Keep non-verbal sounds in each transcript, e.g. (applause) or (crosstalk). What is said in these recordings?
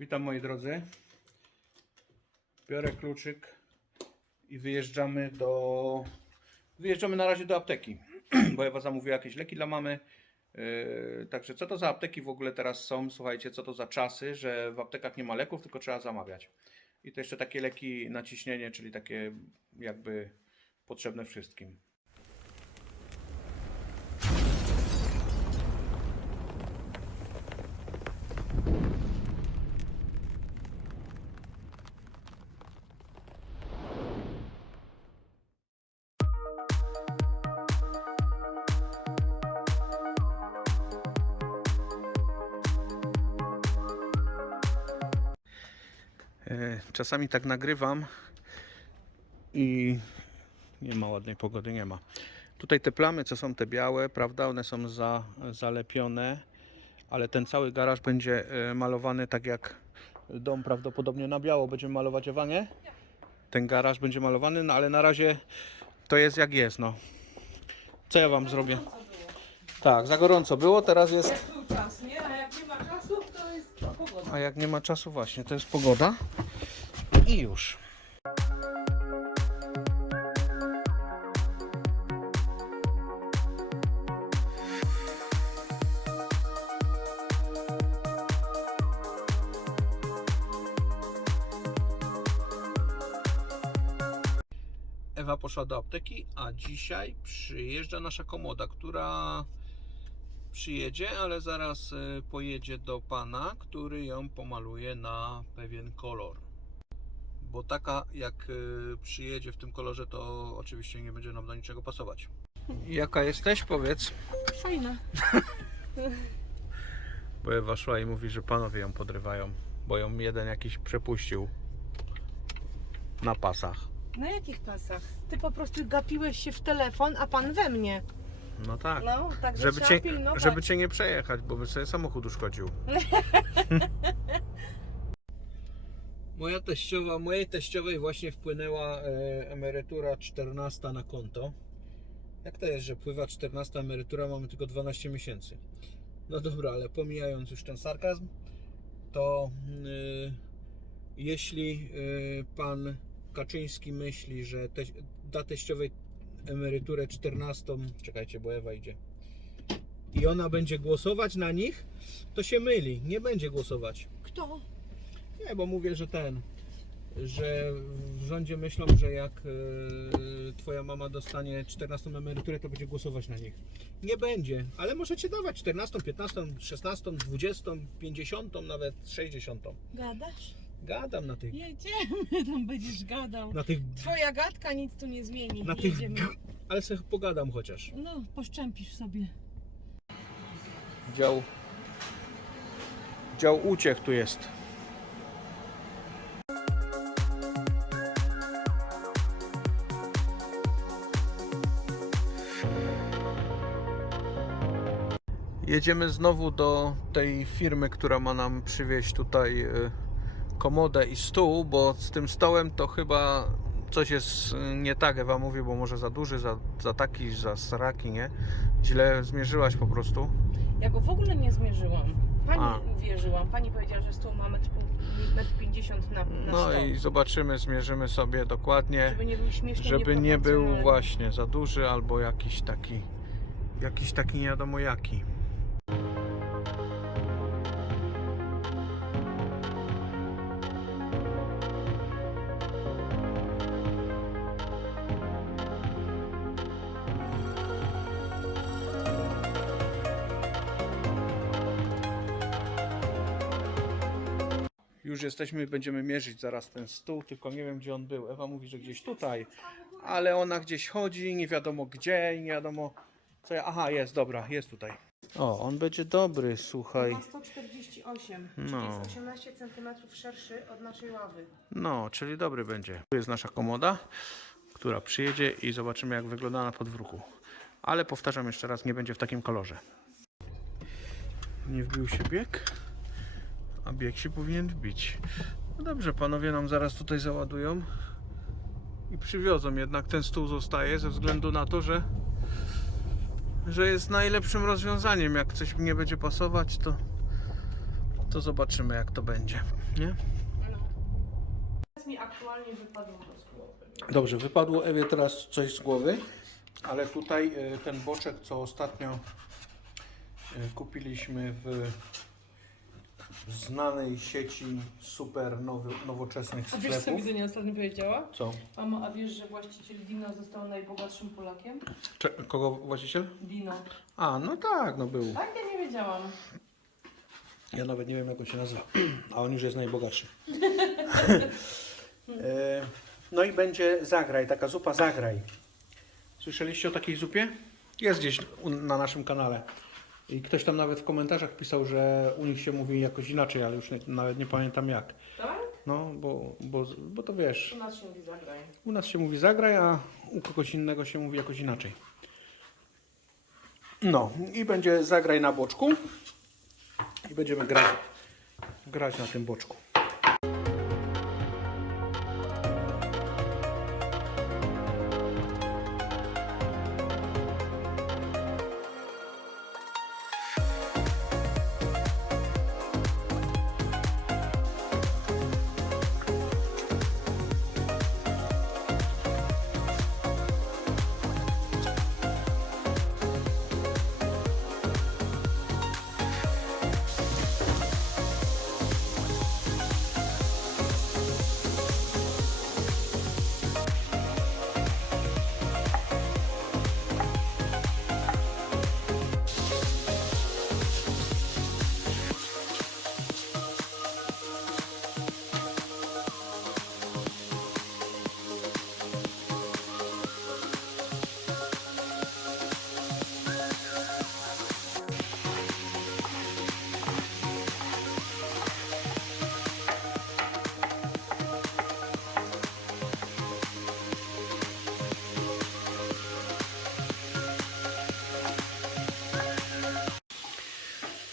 Witam moi drodzy. Biorę kluczyk i wyjeżdżamy do. Wyjeżdżamy na razie do apteki, (clears throat) bo Ewa zamówiła jakieś leki dla mamy. Yy, także co to za apteki w ogóle teraz są? Słuchajcie, co to za czasy, że w aptekach nie ma leków, tylko trzeba zamawiać. I to jeszcze takie leki na ciśnienie, czyli takie jakby potrzebne wszystkim. Czasami tak nagrywam i nie ma ładnej pogody, nie ma. Tutaj te plamy, co są te białe, prawda, one są za, zalepione, ale ten cały garaż będzie e, malowany tak jak dom prawdopodobnie na biało. Będziemy malować Ewanie. Ten garaż będzie malowany, no ale na razie to jest jak jest, no. Co ja wam zrobię? Tak, za gorąco było, teraz jest Jak był czas, nie? A jak nie ma czasu. A jak nie ma czasu, właśnie, to jest pogoda. I już. Ewa poszła do apteki, a dzisiaj przyjeżdża nasza komoda, która przyjedzie, ale zaraz y, pojedzie do pana, który ją pomaluje na pewien kolor. Bo taka jak y, przyjedzie w tym kolorze, to oczywiście nie będzie nam do niczego pasować. Jaka jesteś? Powiedz. Fajna. (laughs) Bo Ewa szła i mówi, że panowie ją podrywają, bo ją jeden jakiś przepuścił na pasach. Na jakich pasach? Ty po prostu gapiłeś się w telefon, a pan we mnie. No tak. No, także Żeby trzeba cię, pilnować. żeby cię nie przejechać, bo by sobie samochód uszkodził. (laughs) Moja teściowa, mojej teściowej właśnie wpłynęła e, emerytura 14 na konto. Jak to jest, że pływa 14 emerytura, mamy tylko 12 miesięcy? No dobra, ale pomijając już ten sarkazm, to y, jeśli y, pan Kaczyński myśli, że te, da teściowej emeryturę 14, czekajcie, bo Ewa idzie, i ona będzie głosować na nich, to się myli, nie będzie głosować. Kto? Nie, bo mówię, że ten, że w rządzie myślą, że jak e, twoja mama dostanie 14 emeryturę, to będzie głosować na nich. Nie będzie, ale możecie dawać 14, 15, 16, 20, 50, nawet 60. Gadasz? Gadam na tych, Jedziemy, tam będziesz gadał. na tych, Twoja gadka nic tu nie zmieni. na tych, Jedziemy. ale sobie pogadam chociaż. No, poszczępisz sobie. Dział, dział uciech tu jest. Jedziemy znowu do tej firmy, która ma nam przywieźć tutaj y, komodę i stół, bo z tym stołem to chyba coś jest y, nie tak, Ewa mówi, bo może za duży, za, za taki, za sraki, nie? Źle zmierzyłaś po prostu. Ja go w ogóle nie zmierzyłam. Pani A. uwierzyłam. Pani powiedziała, że stół ma 1,50 m na, na No stół. i zobaczymy, zmierzymy sobie dokładnie, Żeby nie był śmieszny, żeby nie był właśnie za duży albo jakiś taki, jakiś taki nie wiadomo jaki. Jesteśmy, będziemy mierzyć zaraz ten stół, tylko nie wiem gdzie on był. Ewa mówi, że gdzieś tutaj, ale ona gdzieś chodzi, nie wiadomo gdzie i nie wiadomo co ja... Aha, jest, dobra, jest tutaj. O, on będzie dobry, słuchaj. Ma 148, No. czyli jest 18 cm szerszy od naszej ławy. No, czyli dobry będzie. Tu jest nasza komoda, która przyjedzie i zobaczymy jak wygląda na podwórku. Ale powtarzam jeszcze raz, nie będzie w takim kolorze. Nie wbił się bieg, a bieg się powinien wbić. No dobrze, panowie nam zaraz tutaj załadują i przywiozą. Jednak ten stół zostaje ze względu na to, że że jest najlepszym rozwiązaniem. Jak coś mi nie będzie pasować, to to zobaczymy jak to będzie, nie? Teraz mi aktualnie wypadło to z głowy. Dobrze, wypadło Ewie teraz coś z głowy, ale tutaj e, ten boczek, co ostatnio e, kupiliśmy w znanej sieci super nowy, nowoczesnych A wiesz co niej ostatnio powiedziała? Co? Mamo, a wiesz, że właściciel Dino został najbogatszym Polakiem? Cze- kogo właściciel? Dino. A, no tak, no był. Tak, ja nie wiedziałam. Ja nawet nie wiem jak on się nazywa, a on już jest najbogatszy. (laughs) E, no i będzie zagraj, taka zupa zagraj. Słyszeliście o takiej zupie? Jest gdzieś u- na naszym kanale. I ktoś tam nawet w komentarzach pisał, że u nich się mówi jakoś inaczej, ale już nie, nawet nie pamiętam jak. Tak? No, bo, bo, bo to wiesz, U nas się mówi zagraj. u nas się mówi zagraj, a u kogoś innego się mówi jakoś inaczej. No i będzie zagraj na boczku i będziemy grać, grać na tym boczku.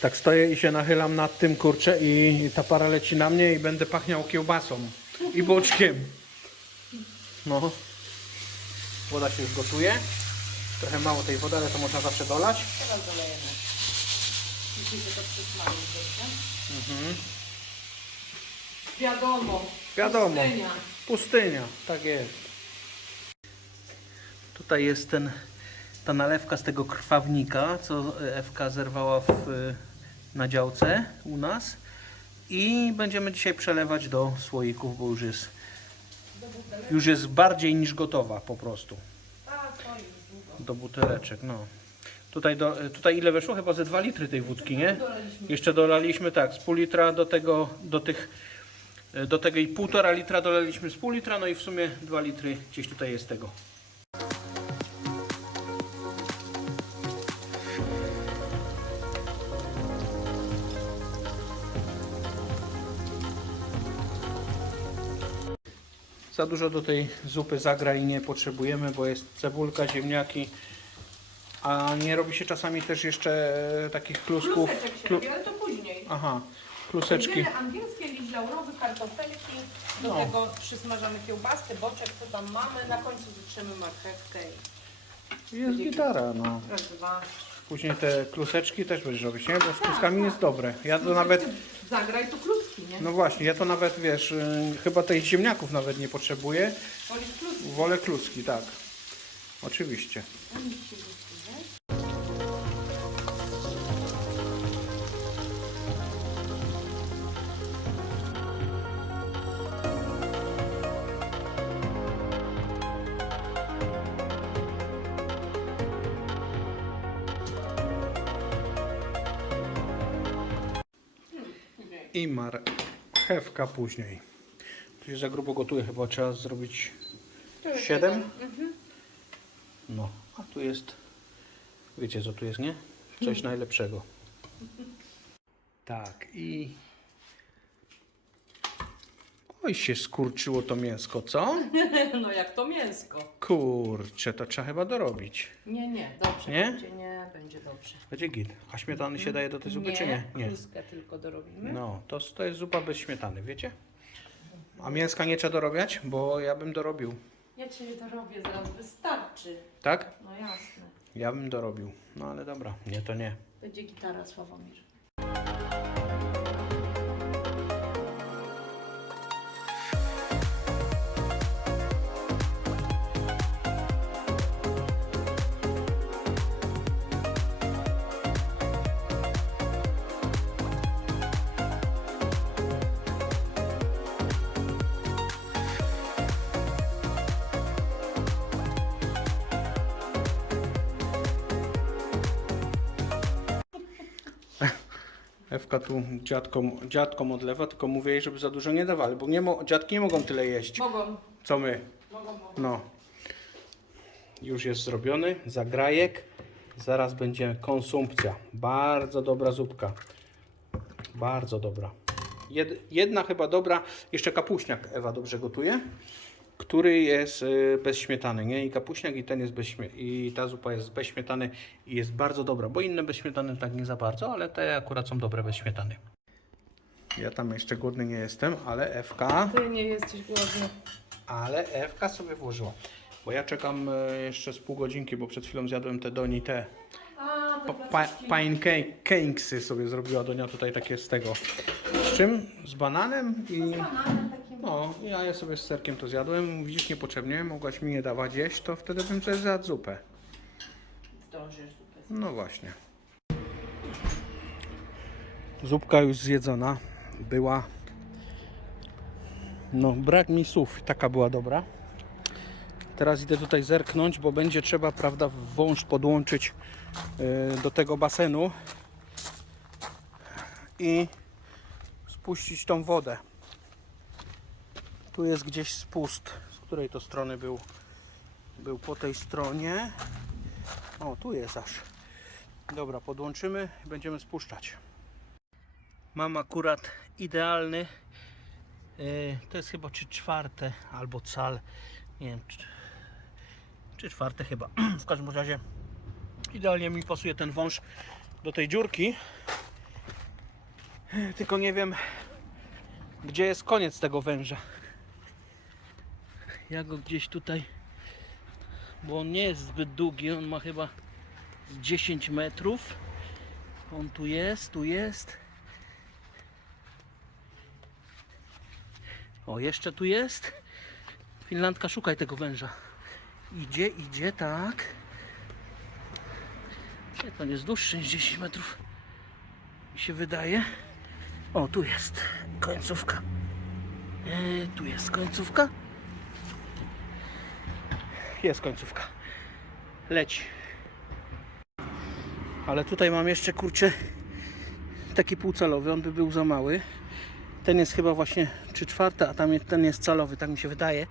Tak stoję i się nachylam nad tym kurczę i ta para leci na mnie i będę pachniał kiełbasą i boczkiem. No. Woda się już gotuje. Trochę mało tej wody, ale to można zawsze dolać. Teraz dolejemy. Że to przysmaży dobrze? Mhm. Wiadomo. Wiadomo. Pustynia. Pustynia, tak jest. Tutaj jest ten, ta nalewka z tego krwawnika, co Ewka zerwała w, na działce u nas. I będziemy dzisiaj przelewać do słoików, bo już jest, już jest bardziej niż gotowa po prostu. Do buteleczek, no. Tutaj, do, tutaj ile weszło? Chyba ze 2 litry tej wódki, nie? Jeszcze dolaliśmy tak, z pół litra do tego, do tych, do tego i półtora litra dolaliśmy z pół litra, no i w sumie 2 litry gdzieś tutaj jest tego. Za dużo do tej zupy zagraj nie potrzebujemy, bo jest cebulka, ziemniaki, a nie robi się czasami też jeszcze e, takich klusków. Kluseczek się robi, ale to później. Aha, kluseczki. Będziemy angielskie, liść laurowy, kartofelki. Do No. tego przysmażamy kiełbaskę, boczek, co tam mamy. Na końcu zutrzymy marchewkę i Jest gitara, no. raz, dwa. Później te kluseczki też będziesz robić, nie? Bo z kluskami tak. jest dobre. Ja to nawet, Zagraj to kluski, nie? no właśnie, ja to nawet, wiesz, y, chyba tych ziemniaków nawet nie potrzebuję. Wolisz kluski? Wolę kluski, tak. Oczywiście. A nic się nie marchewka później. Tu się za grubo gotuje, chyba trzeba zrobić To już 7. Mhm. No, a tu jest, wiecie co tu jest, nie? Coś najlepszego. Tak i... Oj się skurczyło to mięsko, co? (laughs) No jak to mięsko. Kurczę, to trzeba chyba dorobić. Nie, nie, dobrze Nie? będzie, nie, będzie dobrze. Będzie git. A śmietany się daje do tej zupy, nie, czy nie? kluskę tylko dorobimy. No, to, to jest zupa bez śmietany, wiecie? A mięska nie trzeba dorabiać, bo ja bym dorobił. Ja cię nie dorobię, zaraz wystarczy. Tak? No jasne. Ja bym dorobił. No ale dobra, nie to nie. Będzie gitara Sławomir. Ewka tu dziadkom, dziadkom odlewa, tylko mówię jej, żeby za dużo nie dawali, bo nie mo- dziadki nie mogą tyle jeść, Mogą, co my. mogą, mogą. No. Już jest zrobiony, zagrajek. Zaraz będzie konsumpcja. Bardzo dobra zupka. Bardzo dobra. Jed, jedna chyba dobra, jeszcze kapuśniak Ewa dobrze gotuje, który jest y, bez śmietany, nie? I kapuśniak i ten jest bez śmietany. I ta zupa jest bez śmietany i jest bardzo dobra, bo inne bez śmietany tak nie za bardzo, ale te akurat są dobre bez śmietany. Ja tam jeszcze głodny nie jestem, ale Ewka Ty nie jesteś głodny. ale Ewka sobie włożyła. Bo ja czekam e, jeszcze z pół godzinki, bo przed chwilą zjadłem te Doni te A, pa, pa, pancakesy sobie zrobiła Donia tutaj takie z tego. Z czym? Z bananem i no, ja je sobie z serkiem to zjadłem. Widzisz, niepotrzebnie, mogłaś mi nie dawać jeść, to wtedy bym coś zjadł zupę. Zdążysz zupę. No właśnie. Zupka już zjedzona. Była. No, brak mi słów. Taka była dobra. Teraz idę tutaj zerknąć, bo będzie trzeba, prawda, wąż podłączyć yy, do tego basenu i spuścić tą wodę. Tu jest gdzieś spust. Z której to strony był? Był po tej stronie. O, tu jest aż. Dobra, podłączymy i będziemy spuszczać. Mam akurat idealny. yy, to jest chyba czy czwarte albo cal. Nie wiem, czy, czy czwarte chyba. (clears throat) W każdym razie idealnie mi pasuje ten wąż do tej dziurki. Tylko nie wiem, gdzie jest koniec tego węża. Ja go gdzieś tutaj, bo on nie jest zbyt długi, on ma chyba z 10 metrów. On tu jest, tu jest. O, jeszcze tu jest. Finlandka, szukaj tego węża. Idzie, idzie, tak. Nie, to nie jest dłuższy niż 10 metrów. Mi się wydaje. O, tu jest końcówka. E, tu jest końcówka. Jest końcówka. Leci. Ale tutaj mam jeszcze kurczę taki półcalowy, on by był za mały. Ten jest chyba właśnie czy czwarty, a tam jest, ten jest calowy, tak mi się wydaje.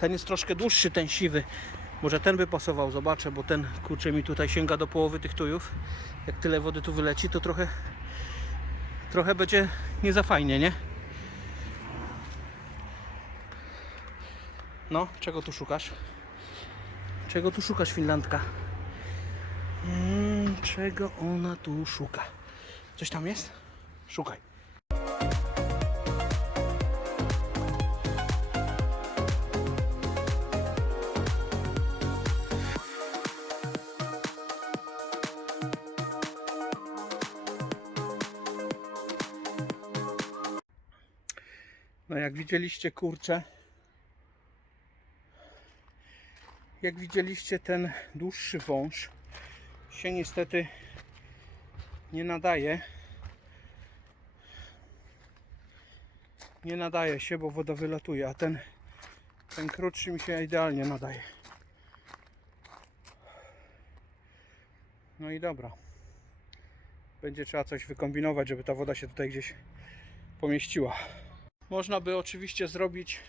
Ten jest troszkę dłuższy, ten siwy. Może ten by pasował, zobaczę, bo ten kurczę mi tutaj sięga do połowy tych tujów. Jak tyle wody tu wyleci, to trochę trochę będzie nie za fajnie, nie? No, czego tu szukasz? Czego tu szukasz, Finlandka? Mm, czego ona tu szuka? Coś tam jest? Szukaj. No jak widzieliście kurczę, jak widzieliście ten dłuższy wąż się niestety nie nadaje. Nie nadaje się, bo woda wylatuje, a ten, ten krótszy mi się idealnie nadaje. No i dobra. Będzie trzeba coś wykombinować, żeby ta woda się tutaj gdzieś pomieściła. Można by oczywiście zrobić.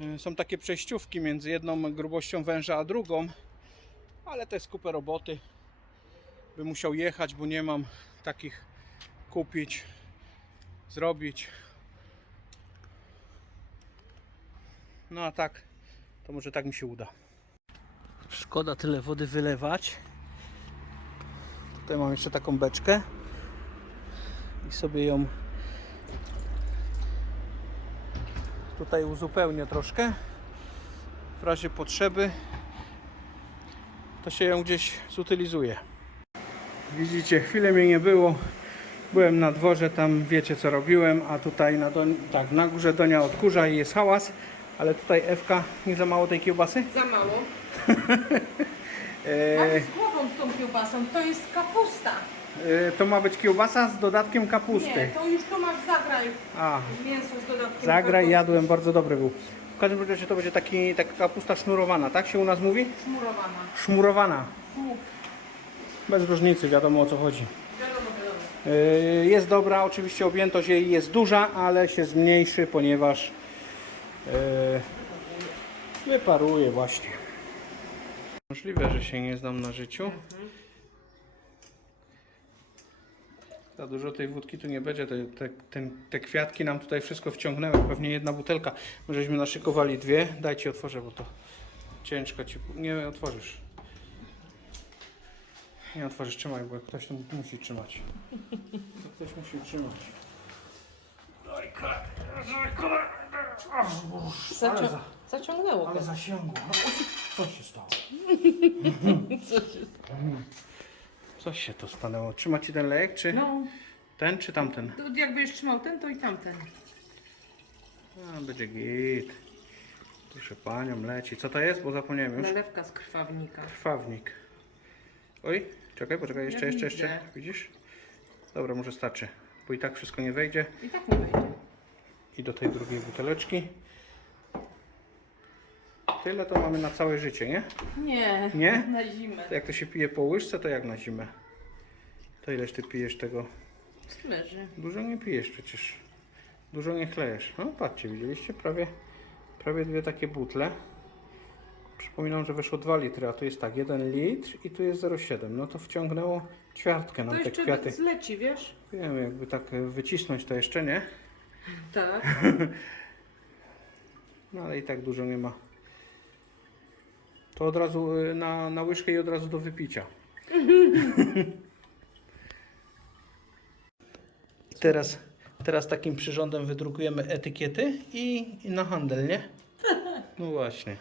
Y, Są takie przejściówki między jedną grubością węża a drugą, ale to jest kupę roboty. By musiał jechać, bo nie mam takich kupić, zrobić. No a tak, to może tak mi się uda. Szkoda tyle wody wylewać. Tutaj mam jeszcze taką beczkę i sobie ją tutaj uzupełnię troszkę. W razie potrzeby to się ją gdzieś zutylizuje. Widzicie, chwilę mnie nie było. Byłem na dworze, tam wiecie co robiłem, a tutaj na, doń, tak, na górze Donia odkurza i jest hałas, ale tutaj Ewka, nie za mało tej kiełbasy? Za mało. (laughs) E, Ale z głową z tą kiełbasą, to jest kapusta. E, to ma być kiełbasa z dodatkiem Nie, kapusty. to już tu masz zagraj A, mięso z dodatkiem zagraj, jadłem, bardzo dobry był. W każdym razie to będzie taki, taka kapusta sznurowana, tak się u nas mówi? Szmurowana. Szmurowana. Szmuk. Bez różnicy, wiadomo o co chodzi. Wiadomo, Yy, Jest dobra, oczywiście objętość jej jest duża, ale się zmniejszy, ponieważ yy, wyparuje właśnie. Możliwe, że się nie znam na życiu. Za dużo tej wódki tu nie będzie. Te, te, ten, te kwiatki nam tutaj wszystko wciągnęły. Pewnie jedna butelka. My żeśmy naszykowali dwie. Dajcie otworzę, bo to ciężko ci. Nie otworzysz. Nie otworzysz, trzymaj, bo ktoś tu musi trzymać. To ktoś musi trzymać. Zacią- za- Zaciągnęło Ale zasięgło. No, Co się stało? Co się (laughs) Coś się to stanęło. Trzyma ci ten lejek, czy No, ten, czy tamten? to jakbyś trzymał ten, to i tamten. A, będzie git. Proszę panią, leci. Co to jest? Bo zapomniałem już. Nalewka z krwawnika. Krwawnik. Oj, czekaj, poczekaj, jeszcze, Ja jeszcze, widzę. jeszcze. Widzisz? Dobra, może starczy. Bo i tak wszystko nie wejdzie. I tak nie wejdzie. I do tej drugiej buteleczki. Tyle to mamy na całe życie, nie? Nie, Nie? na zimę. To jak to się pije po łyżce, to jak na zimę. To ileż ty pijesz tego? Leży. Dużo nie pijesz przecież. Dużo nie chlejesz. No patrzcie, widzieliście? Prawie, prawie dwie takie butle. Przypominam, że weszło 2 litry, a tu jest tak, 1 litr i tu jest 0,7. No to wciągnęło ćwiartkę To nam te jeszcze kwiaty. zleci, wiesz? Wiem, jakby tak wycisnąć to jeszcze nie. Tak. (laughs) No ale i tak dużo nie ma. To od razu y, na, na łyżkę i od razu do wypicia. (laughs) teraz, teraz takim przyrządem wydrukujemy etykiety i, i na handel, nie? (laughs) No właśnie.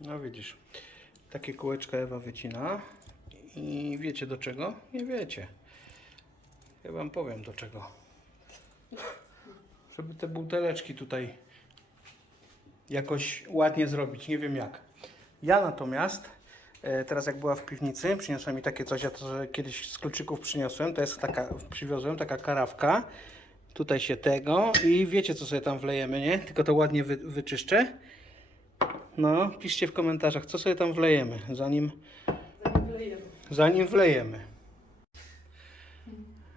No widzisz. Takie kółeczka Ewa wycina. I wiecie do czego? Nie wiecie. Ja wam powiem do czego. Żeby te buteleczki tutaj jakoś ładnie zrobić. Nie wiem jak. Ja natomiast e, teraz jak była w piwnicy, przyniosła mi takie coś, ja to kiedyś z kluczyków przyniosłem. To jest taka, przywiozłem taka karawka. Tutaj się tego i wiecie co sobie tam wlejemy, nie? Tylko to ładnie wy, wyczyszczę. No, piszcie w komentarzach, co sobie tam wlejemy, zanim, Wlejemy. zanim wlejemy.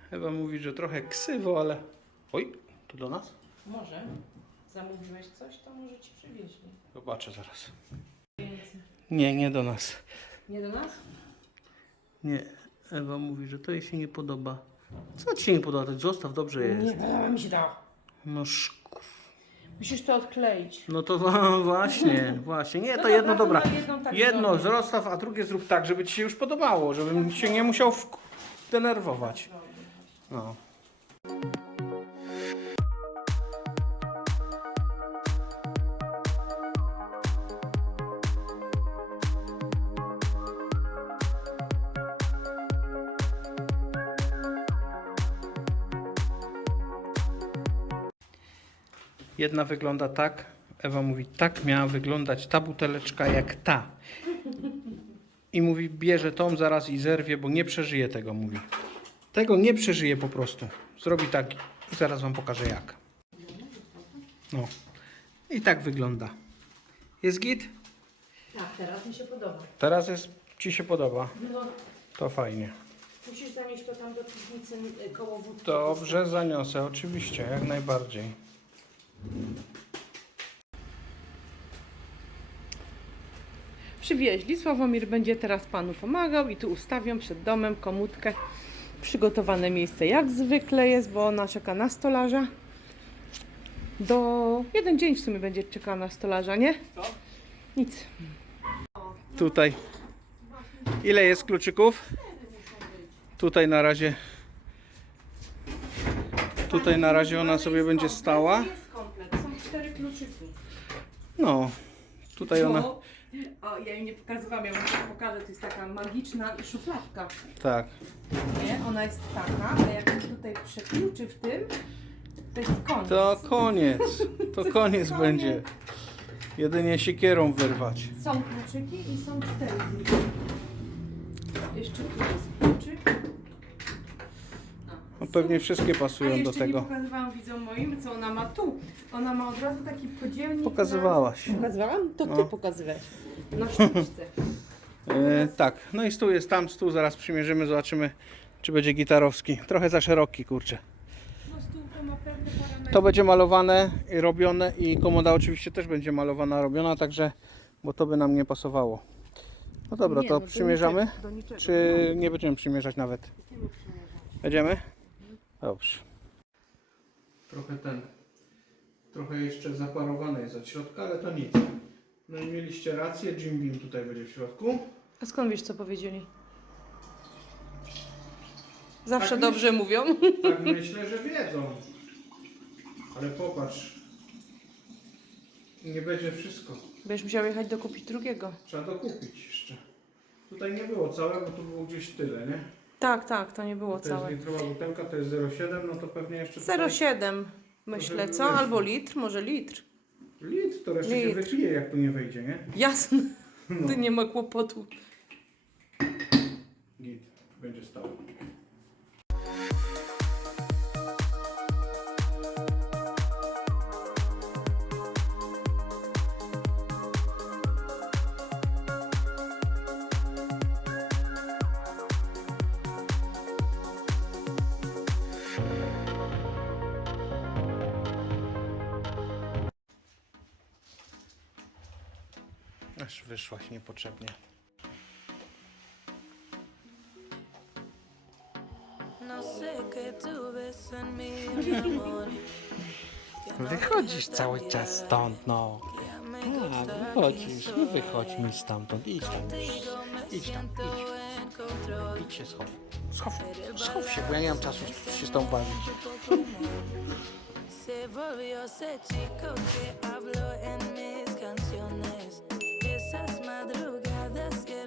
Chyba mówi, że trochę ksywo, ale... Oj, to do nas? Może. Zamówiłeś coś, to może ci przywieźli. Zobaczę zaraz. Nie, nie do nas. Nie do nas? Nie, Ewa mówi, że to jej się nie podoba. Co ci się nie podoba? To zostaw, dobrze jest. Nie podoba mi się to. No szk... Musisz to odkleić. No to (laughs) właśnie, właśnie. Nie, No to dobra, jedno dobra. na jedną tak Jedno zrobię. zostaw, a drugie zrób tak, żeby ci się już podobało, żebym się nie musiał wk- denerwować. No. Jedna wygląda tak, Ewa mówi, tak miała wyglądać ta buteleczka jak ta. I mówi, bierze tą zaraz i zerwie, bo nie przeżyje tego, mówi. Tego nie przeżyje po prostu. Zrobi tak i zaraz wam pokażę jak. No. I tak wygląda. Jest git? Tak, teraz mi się podoba. Teraz jest, ci się podoba. No, To fajnie. musisz zanieść to tam do piwnicy y, koło wódki. Dobrze, zaniosę, oczywiście, jak najbardziej. Przywieźli. Sławomir będzie teraz panu pomagał i tu ustawią przed domem komutkę. Przygotowane miejsce jak zwykle jest, bo ona czeka na stolarza. Do jeden dzień w sumie będzie czekała na stolarza, nie? Co? Nic. Tutaj. Ile jest kluczyków? Tutaj na razie. Tutaj na razie ona sobie będzie stała. Jest komplet. Są cztery kluczyki. No. Tutaj ona. Bo- O, ja jej nie pokazywałam, ja wam to pokażę. To jest taka magiczna szufladka. Tak. Nie? Ona jest taka, a jak się tutaj przekluczy w tym, To jest koniec. To koniec. To (laughs) koniec będzie. Jedynie siekierą wyrwać. Są kluczyki i są cztery. Jeszcze tu jest kluczyk. No pewnie wszystkie A pasują do jeszcze nie tego. pokazywałam widzom moim, co ona ma tu. Ona ma od razu taki podzielnik. Pokazywałaś. Na... Pokazywałam? To ty No. pokazywałeś. Na sztuczce. E, tak, no i stół jest tam, stół zaraz przymierzymy, zobaczymy czy będzie gitarowski. Trochę za szeroki, kurczę. No stół to ma pewne parametry. To będzie malowane i robione i komoda oczywiście też będzie malowana, robiona, także, bo to by nam nie pasowało. No dobra, Nie, to no do przymierzamy? niczego, do niczego. Czy nie będziemy przymierzać nawet? Będziemy? Dobrze. Trochę ten, trochę jeszcze zaparowany jest od środka, ale to nic. No i mieliście rację, Jim Beam tutaj będzie w środku. A skąd wiesz, co powiedzieli? Zawsze Tak dobrze mówią. (laughs) Tak (laughs) myślę, że wiedzą. Ale popatrz. Nie będzie wszystko. Będziesz musiał jechać dokupić drugiego. Trzeba dokupić jeszcze. Tutaj nie było całe, bo tu było gdzieś tyle, nie? Tak, tak, to nie było To całe. jest litrowa butelka, to jest 0,7, no to pewnie jeszcze tutaj 0,7 myślę, Trochę co? Albo litr, może litr. litr, to resztę się Litr. wypije, jak tu nie wejdzie, nie? Jasne, No, (laughs) tu nie ma kłopotu. git, będzie stało. Aż wyszłaś niepotrzebnie. No amor. (laughs) Wychodzisz cały czas stąd, no. A, wychodzisz, nie wychodź mi stamtąd, idź tam już. Idź tam, idź. Idź się schow. Schow, schow się, bo ja nie mam czasu się z tą bawić. Se volvió ese chico que habló en mis canciones. Esas madrugadas que